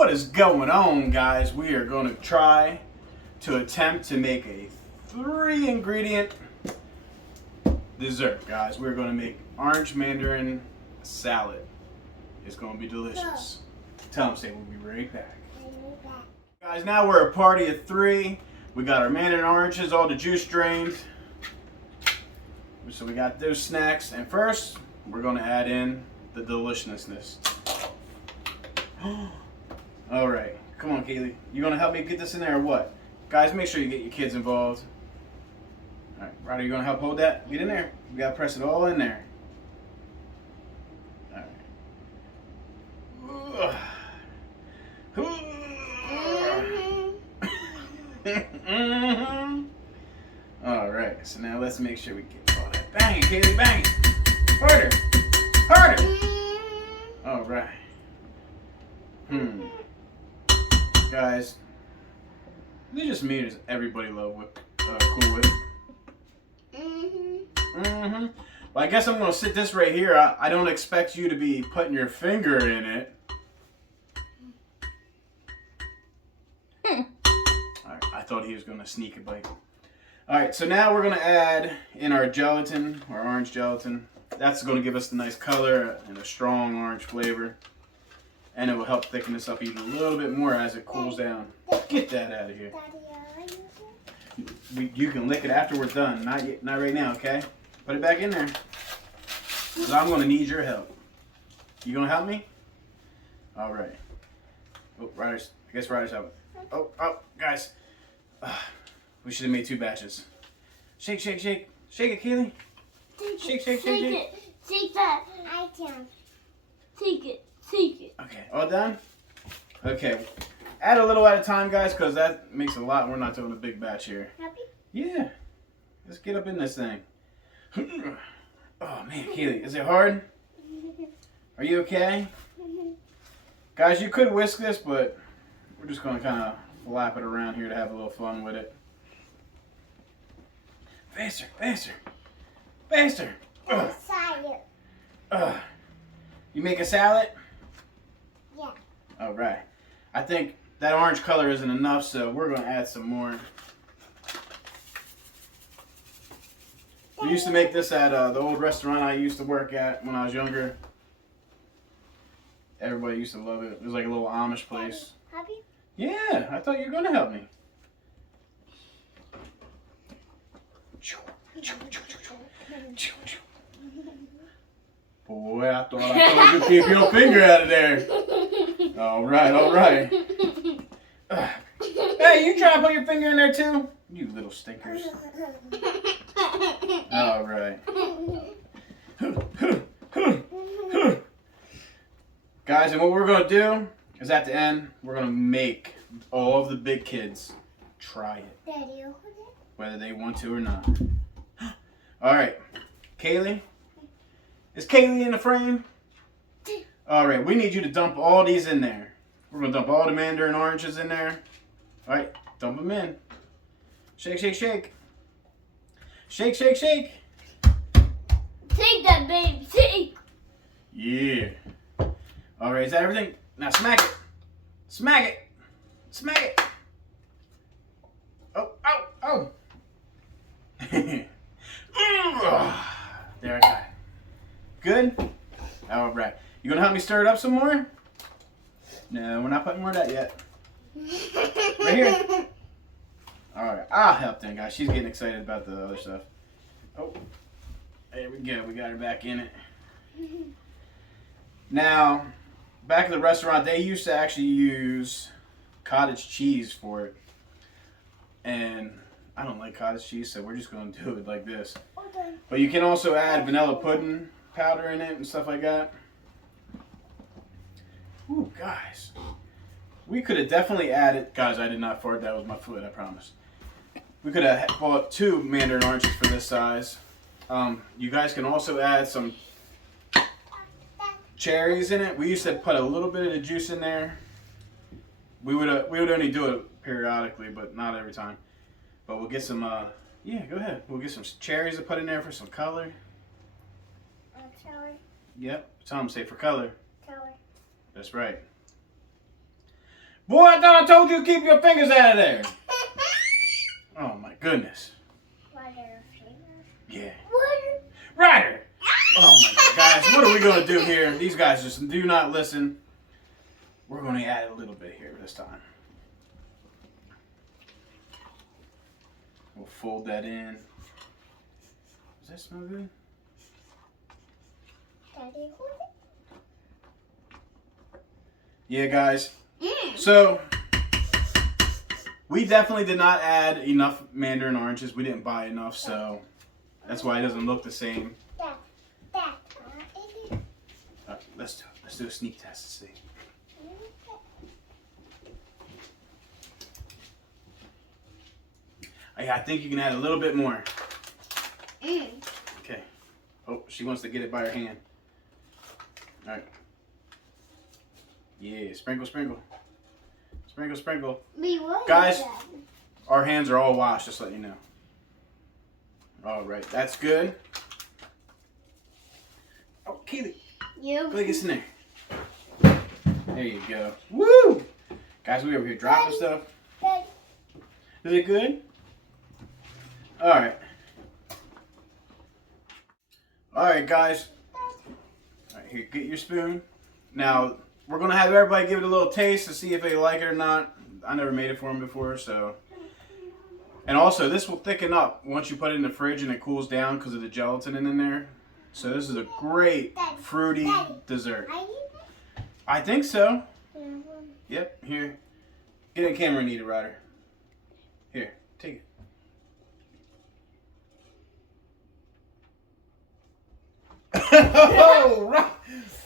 What is going on, guys? We are going to try to attempt to make a 3-ingredient dessert, guys. We're going to make orange mandarin salad. It's going to be delicious. Tell them, say we'll be right back. Guys, now we're a party of 3. We got our mandarin oranges, all the juice drained. So we got those snacks. And first, we're going to add in the deliciousness. All right, come on, Kaylee. You gonna help me get this in there or what? Guys, make sure you get your kids involved. All right, Ryder, you gonna help hold that? Get in there. We gotta press it all in there. All right. All right. So now let's make sure we get all that. Bang it, Kaylee, bang it. Harder, harder. All right. Guys, they just made us everybody love with Cool Whip. Well, I guess I'm gonna sit this right here. I don't expect you to be putting your finger in it. Alright, I thought he was gonna sneak a bite. Alright, so now we're gonna add in our gelatin, our orange gelatin. That's gonna give us the nice color and a strong orange flavor. And it will help thicken this up even a little bit more as it cools down. Get that out of here. You can lick it after we're done. Not right now, okay? Put it back in there. Because I'm going to need your help. You going to help me? All right. Oh, Ryder's. I guess Ryder's helping. Oh, guys. We should have made 2 batches. Shake, shake, shake. Shake it, Keely. Shake, shake, shake, shake. Shake that. I can. Take it. Take it. Okay, all done? Okay. Add a little at a time, guys, because that makes a lot. We're not doing a big batch here. Happy? Yeah. Let's get up in this thing. Oh, man, Keely, is it hard? Are you okay? Guys, you could whisk this, but we're just going to kind of flap it around here to have a little fun with it. Faster, faster, faster. You make a salad? Yeah. All right. I think that orange color isn't enough, so we're going to add some more. We used to make this at the old restaurant I used to work at when I was younger. Everybody used to love it. It was like a little Amish place. Happy? Yeah, I thought you were going to help me. Boy, I thought I could keep your finger out of there. All right, all right. Hey, you try to put your finger in there too? You little stinkers. All right. Guys, and what we're going to do is at the end, we're going to make all of the big kids try it. Daddy, Whether they want to or not. All right. Kaylee? Is Kaylee in the frame? All right, we need you to dump all these in there. We're going to dump all the mandarin oranges in there. All right, dump them in. Shake, shake, shake. Shake, shake, shake. take that, baby. Take. Yeah. All right, is that everything? Now smack it. Smack it. Smack it. Oh, oh, oh. There's that. Good? All right. You gonna help me stir it up some more? No, we're not putting more of that yet. Right here. All right, I'll help then, guys. She's getting excited about the other stuff. Oh, there we go. We got her back in it. Now, back at the restaurant, they used to actually use cottage cheese for it. And I don't like cottage cheese, so we're just going to do it like this. Okay. But you can also add vanilla pudding powder in it and stuff like that. Ooh, guys. We could have definitely added... Guys, I did not fart. That was my foot, I promise. We could have bought 2 mandarin oranges for this size. You guys can also add some cherries in it. We used to put a little bit of the juice in there. We would only do it periodically, but not every time. But we'll get some, yeah, go ahead. We'll get some cherries to put in there for some color. Color. Yep, tell them, say for color. Color. That's right. Boy, I thought I told you to keep your fingers out of there. Oh my goodness. Yeah. Ryder. Oh my God, guys, what are we gonna do here? These guys just do not listen. We're gonna add a little bit here this time. We'll fold that in. Does that smell good? Daddy, hold it. Yeah, guys. So we definitely did not add enough mandarin oranges. We didn't buy enough, so that's why it doesn't look the same. Let's do a sneak test to see. Yeah, I think you can add a little bit more. Okay. Oh, she wants to get it by her hand. All right. Yeah, sprinkle, sprinkle. Sprinkle, sprinkle. Guys, our hands are all washed, just let you know. All right, that's good. Oh, Keely. Go get some there. There you go. Woo! Guys, we over here dropping stuff. Is it good? All right. All right, guys. All right, here, get your spoon. Now, we're going to have everybody give it a little taste to see if they like it or not. I never made it for them before, so. And also, this will thicken up once you put it in the fridge and it cools down because of the gelatin in there. So this is a great fruity dessert. I think so. Yep, here. Get in camera and eat it, Ryder. Here, take it.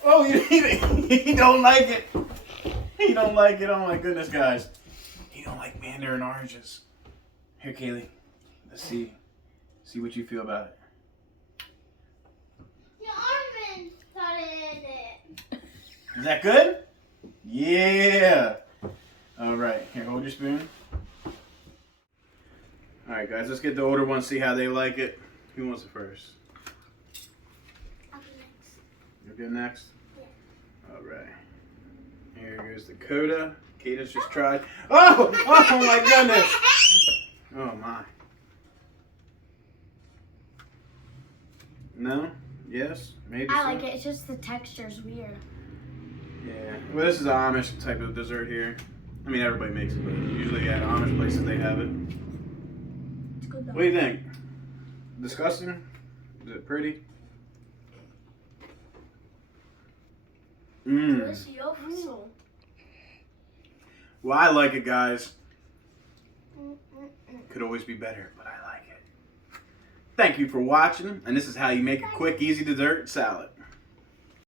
Oh, he don't like it. He don't like it. Oh my goodness, guys. He don't like mandarin oranges. Here, Kaylee. Let's see what you feel about it. Is that good? Yeah. All right. Here, hold your spoon. All right, guys. Let's get the older ones. See how they like it. Who wants it first? I'll be next. You'll get next. Yeah. All right. Here goes the Coda. Kata's just tried. Oh! Oh my goodness! Oh my. No? Yes? Maybe. I so. like it. It's just the texture's weird. Yeah. Well, this is an Amish type of dessert here. I mean, everybody makes it, but usually at Amish places they have it. It's good though. What do you think? Disgusting? Is it pretty? Mmm. Delicioso. Well, I like it, guys. Could always be better, but I like it. Thank you for watching, and this is how you make a quick, easy dessert salad.